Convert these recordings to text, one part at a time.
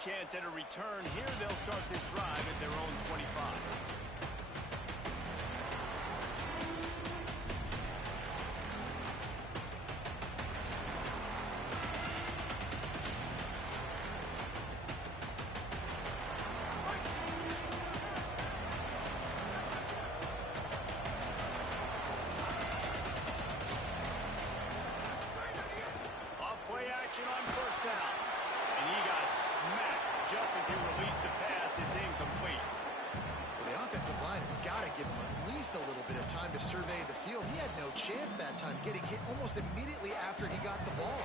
chance at a return. Here they'll start this drive at their own 25. On first down, and he got smacked just as he released the pass. It's incomplete. Well, the offensive line has got to give him at least a little bit of time to survey the field. He had no chance that time, getting hit almost immediately after he got the ball.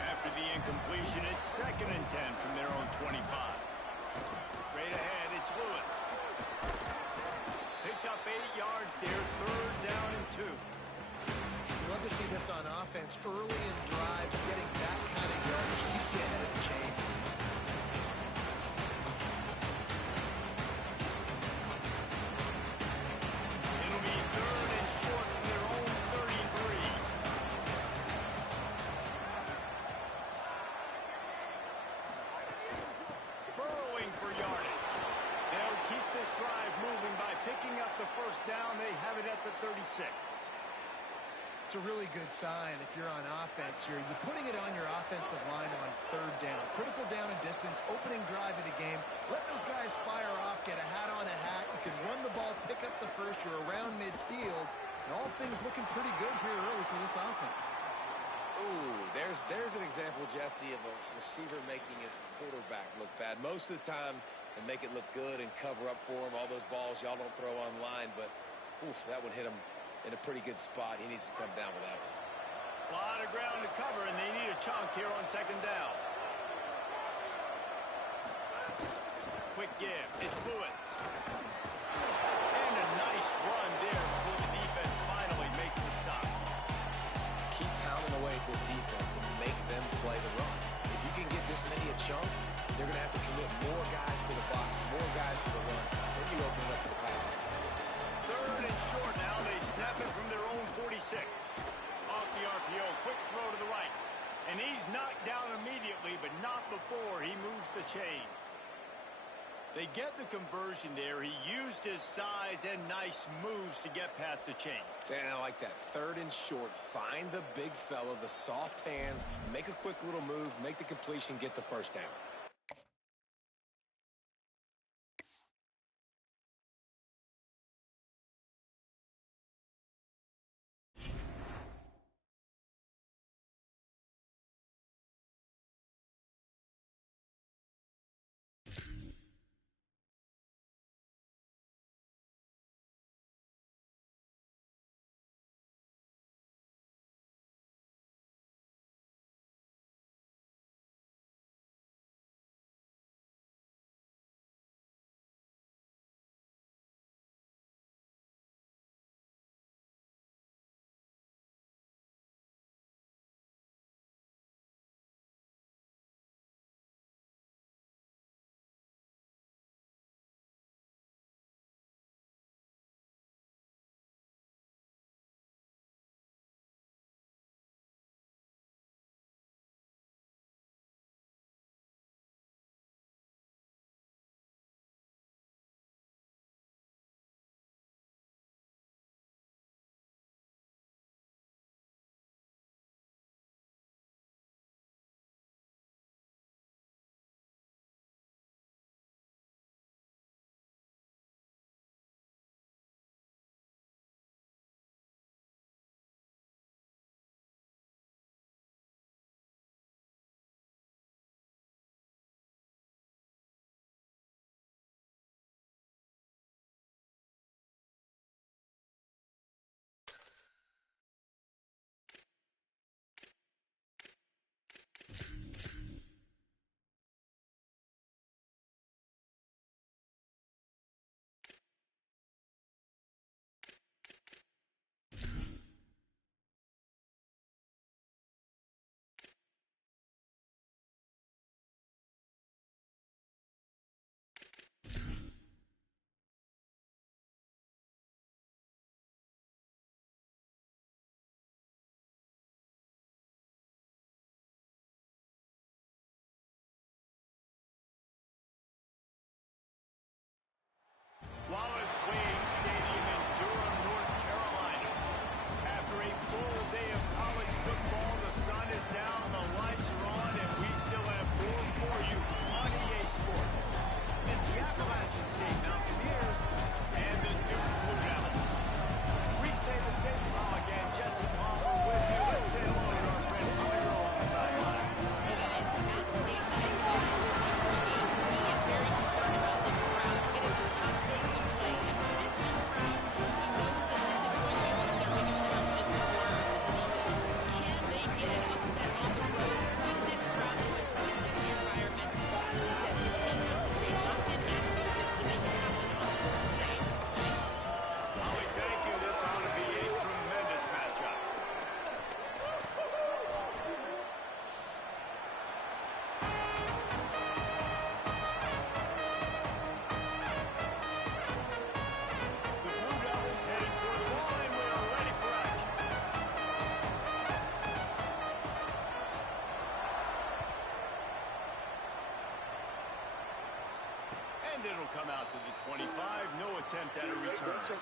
After the incompletion, it's 2nd and 10 from their own 25. Straight ahead, it's Lewis. Picked up 8 yards there, 3rd down and 2. Love to see this on offense early in drives. Getting that kind of yardage keeps you ahead of the chains. It'll be 3rd and short from their own 33. Burrowing for yardage. They'll keep this drive moving by picking up the first down. They have it at the 36. It's a really good sign if you're on offense here. You're putting it on your offensive line on 3rd down. Critical down and distance, opening drive of the game. Let those guys fire off, get a hat on a hat. You can run the ball, pick up the first. You're around midfield. And all things looking pretty good here early for this offense. Ooh, there's an example, Jesse, of a receiver making his quarterback look bad. Most of the time, they make it look good and cover up for him. All those balls y'all don't throw online, but oof, that would hit him in a pretty good spot. He needs to come down with that one. A lot of ground to cover, and they need a chunk here on 2nd down. Quick give. It's Lewis. And a nice run there before the defense finally makes the stop. Keep pounding away at this defense and make them play the run. If you can get this many a chunk, they're going to have to commit more guys to the box, more guys to the run. Then you open it up for the passing. 3rd and short now. They snap it from their own 46. Off the RPO, quick throw to the right. And he's knocked down immediately, but not before he moves the chains. They get the conversion there. He used his size and nice moves to get past the chains. And I like that. 3rd and short. Find the big fella, the soft hands, make a quick little move, make the completion, get the first down.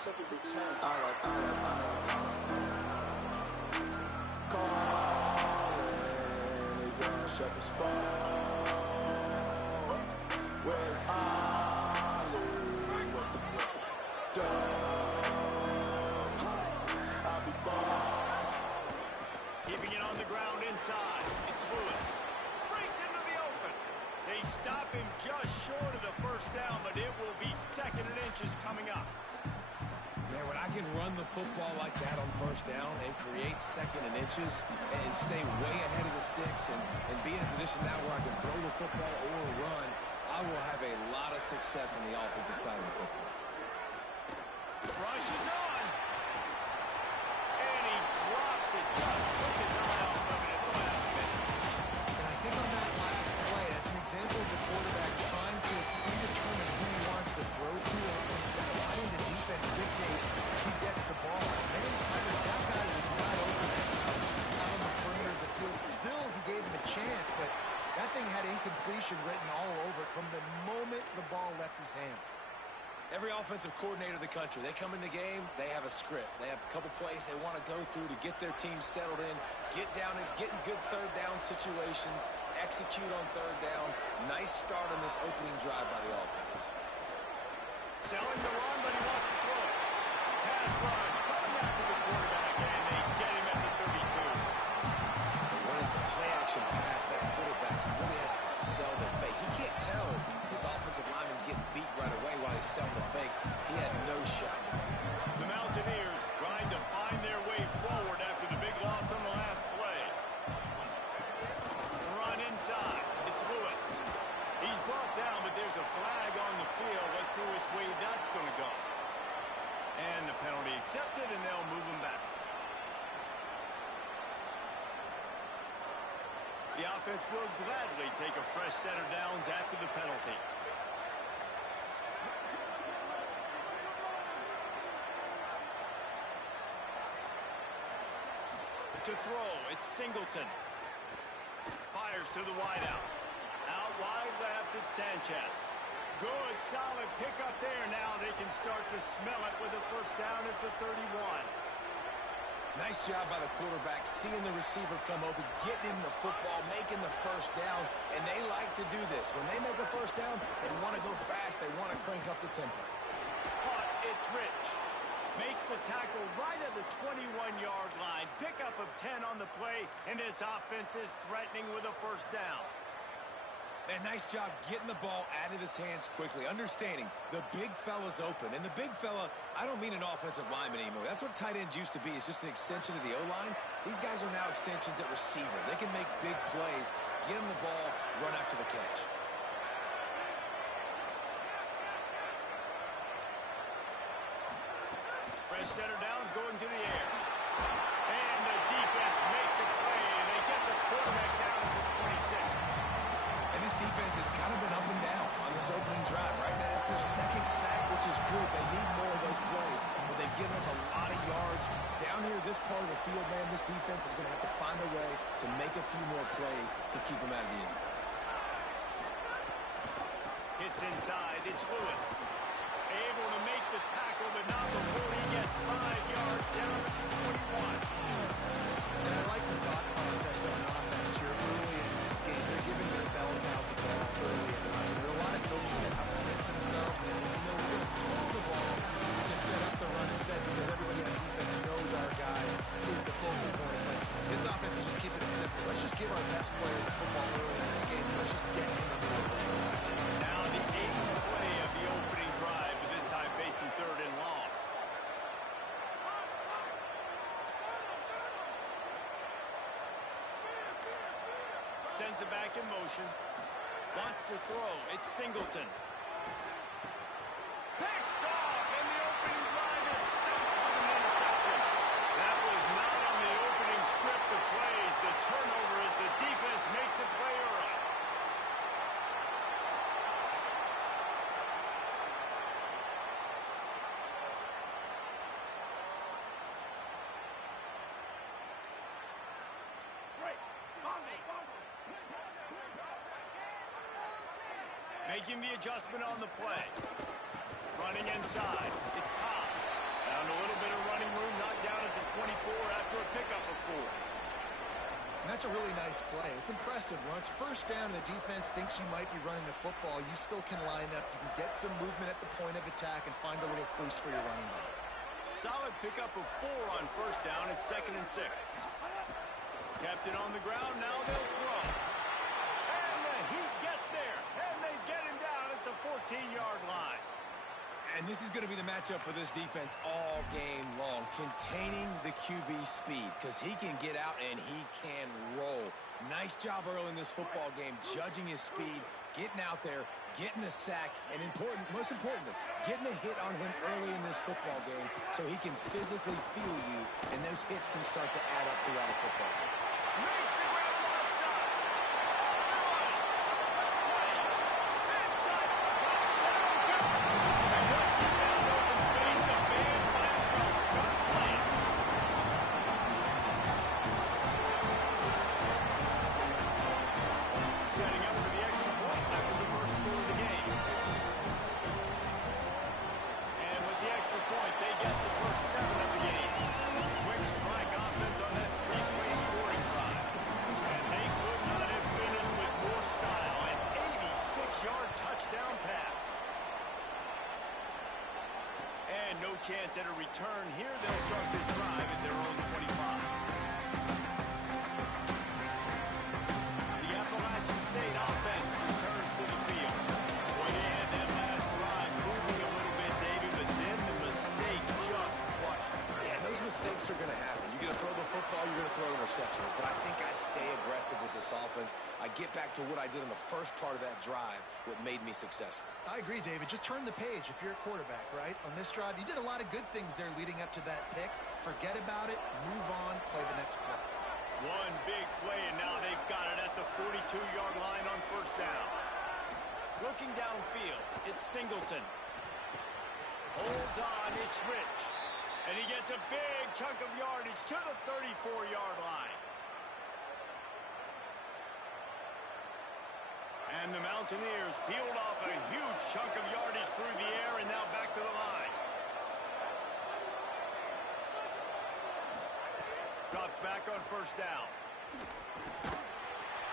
Keeping it on the ground inside. It's Lewis. Breaks into the open. They stop him just short of the first down, but it will be 2nd and inches coming up. Man, when I can run the football like that on first down and create 2nd and inches and stay way ahead of the sticks and be in a position now where I can throw the football or run, I will have a lot of success on the offensive side of the football. Rush is on. And he drops it. Just took his eye off of it at the last minute. And I think on that last play, that's an example of the quarterback trying to predetermine who he wants to throw to. Instead of letting the defense dictate who gets the ball. Many Pirates, that guy was not open out on the perimeter of the field. Still, he gave him a chance, but that thing had incompletion written all over it from the moment the ball left his hand. Every offensive coordinator in the country, they come in the game, they have a script. They have a couple plays they want to go through to get their team settled in, get down and get in good 3rd down situations, execute on 3rd down. Nice start on this opening drive by the offense. Selling the run, but he wants to throw it. Pass rush coming after the quarterback, and they get him at the 32. When it's a play-action pass, that quarterback, he really has to sell the fake. He can't tell his offensive lineman's getting beat right away while he's selling the fake. He had no shot. The Mountaineers trying to find their way forward after the big loss on the last play. The run inside. It's Lewis. He's brought down, but there's a flag on the field. Let's see which way that's going to go. And the penalty accepted, and they'll move him back. The offense will gladly take a fresh set of downs after the penalty. To throw, it's Singleton. Fires to the wideout. Out wide left, it's Sanchez. Good, solid pickup there. Now they can start to smell it with a first down at the 31. Nice job by the quarterback, seeing the receiver come open, getting him the football, making the first down, and they like to do this. When they make a first down, they want to go fast. They want to crank up the tempo. Caught, it's Rich. Makes the tackle right at the 21-yard line. Pickup of 10 on the play, and this offense is threatening with a first down. And nice job getting the ball out of his hands quickly, understanding the big fella's open. And the big fella, I don't mean an offensive lineman anymore. That's what tight ends used to be, is just an extension of the O-line. These guys are now extensions at receiver. They can make big plays, get him the ball, run after the catch. Fresh center downs going to the air. And the defense makes a play. They get the quarterback down to the 26. And this defense has kind of been up and down on this opening drive. Right now, it's their 2nd sack, which is good. They need more of those plays, but they've given up a lot of yards. Down here, this part of the field, man, this defense is going to have to find a way to make a few more plays to keep them out of the end zone. Hits inside. It's Lewis. Able to make the tackle, but not before he gets 5 yards down to the 21. And I like the thought process of an offense here early in this game. They're giving their bell cow the ball early in the run. There are a lot of coaches that outthink themselves. They know we're going to throw the ball to set up the run instead, because everybody on defense knows our guy is the focal point. But this offense is just keeping it simple. Let's just give our best player the football early in this game. Let's just get him the ball. Now the 8th play of the opening drive, but this time facing 3rd and long. Sends it back in motion. Wants to throw. It's Singleton. Picked off, and the opening drive is stopped with an interception. That was not on the opening script of plays. The turnover as the defense makes a play early. Making the adjustment on the play. Running inside. It's Cobb. Found a little bit of running room, knocked down at the 24 after a pickup of 4. And that's a really nice play. It's impressive. When it's first down and the defense thinks you might be running the football, you still can line up. You can get some movement at the point of attack and find a little crease for your running back. Solid pickup of 4 on first down. It's 2nd and 6. Kept it on the ground. Now they'll throw. And the Heat gets there. And they get him down at the 14-yard line. And this is going to be the matchup for this defense all game long, containing the QB speed, because he can get out and he can roll. Nice job early in this football game, judging his speed, getting out there, getting the sack, and most importantly, getting a hit on him early in this football game so he can physically feel you, and those hits can start to add up throughout a football game. Makes the grab right side. Inside. Touchdown. And once he found open space, the band might as well start playing. Setting up for the extra point after the first score of the game. And with the extra point, they get the first 7 of the game. Quick strike offense on that 3-play scoring drive. And they could not have finished with more style. An 86-yard touchdown pass. And no chance at a return here. They'll start this drive at their own 25. The Appalachian State offense returns to the field. Boy, they had that last drive moving a little bit, David, but then the mistake just crushed them. Yeah, those mistakes are going to happen. You're going to throw the football, you're going to throw interceptions. But I think I stay aggressive with this offense. I get back to what I did in the first part of that drive, what made me successful. I agree, David. Just turn the page if you're a quarterback, right? On this drive, you did a lot of good things there leading up to that pick. Forget about it, move on, play the next play. One big play, and now they've got it at the 42-yard line on first down. Looking downfield, it's Singleton. Holds on, it's Rich. And he gets a big chunk of yardage to the 34-yard line. And the Mountaineers peeled off a huge chunk of yardage through the air and now back to the line. Drops back on first down.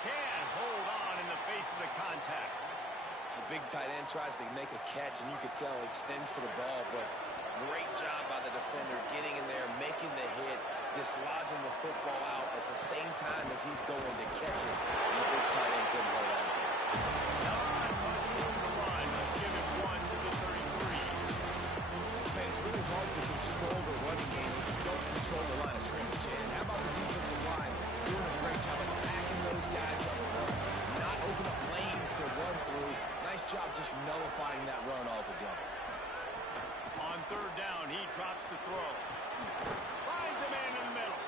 Can't hold on in the face of the contact. The big tight end tries to make a catch, and you could tell extends for the ball, but great job by the defender getting in there, making the hit, dislodging the football out at the same time as he's going to catch it. And the big tight end couldn't hold on to it. Not much room to run. Let's give it 1 to the 33. Man, it's really hard to control the running game if you don't control the line of scrimmage. And how about the defensive line doing a great job attacking those guys up front, not open up lanes to run through. Nice job just nullifying that run altogether. On third down, he drops the throw. Finds a man in the middle.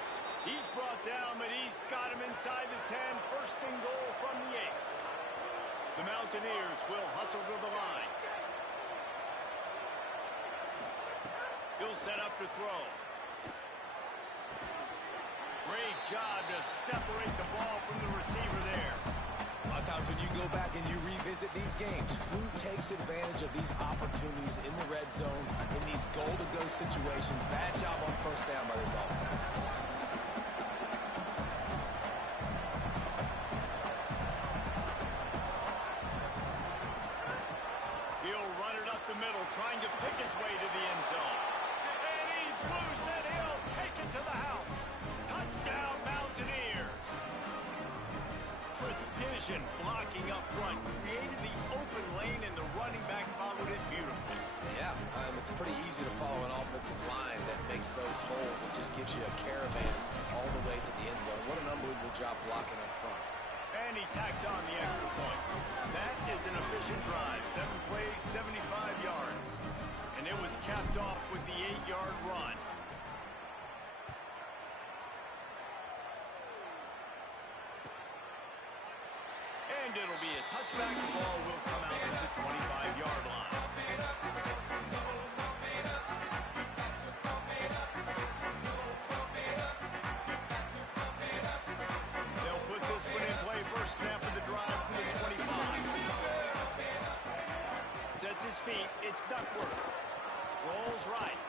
He's brought down, but he's got him inside the 10. First and goal from the 8. The Mountaineers will hustle to the line. He'll set up to throw. Great job to separate the ball from the receiver there. A lot of times when you go back and you revisit these games, who takes advantage of these opportunities in the red zone, in these goal-to-go situations? Bad job on first down by this offense. He'll run it up the middle, trying to pick his way to the end zone. And he's loose, and he'll take it to the house. Touchdown, Mountaineers. Precision blocking up front created the open lane, and the running back followed it beautifully. Yeah, it's pretty easy to follow an offensive line that makes those holes and just gives you a caravan all the way to the end zone. What an unbelievable job blocking up front. And he tacks on the extra point. That is an efficient drive. 7 plays, 75 yards. And it was capped off with the 8-yard run. And it'll be a touchback. The ball will come out to the 25-yard line. They'll put this one in play. First snap of the drive from the 25. Sets his feet. It's Duckworth. Rolls right.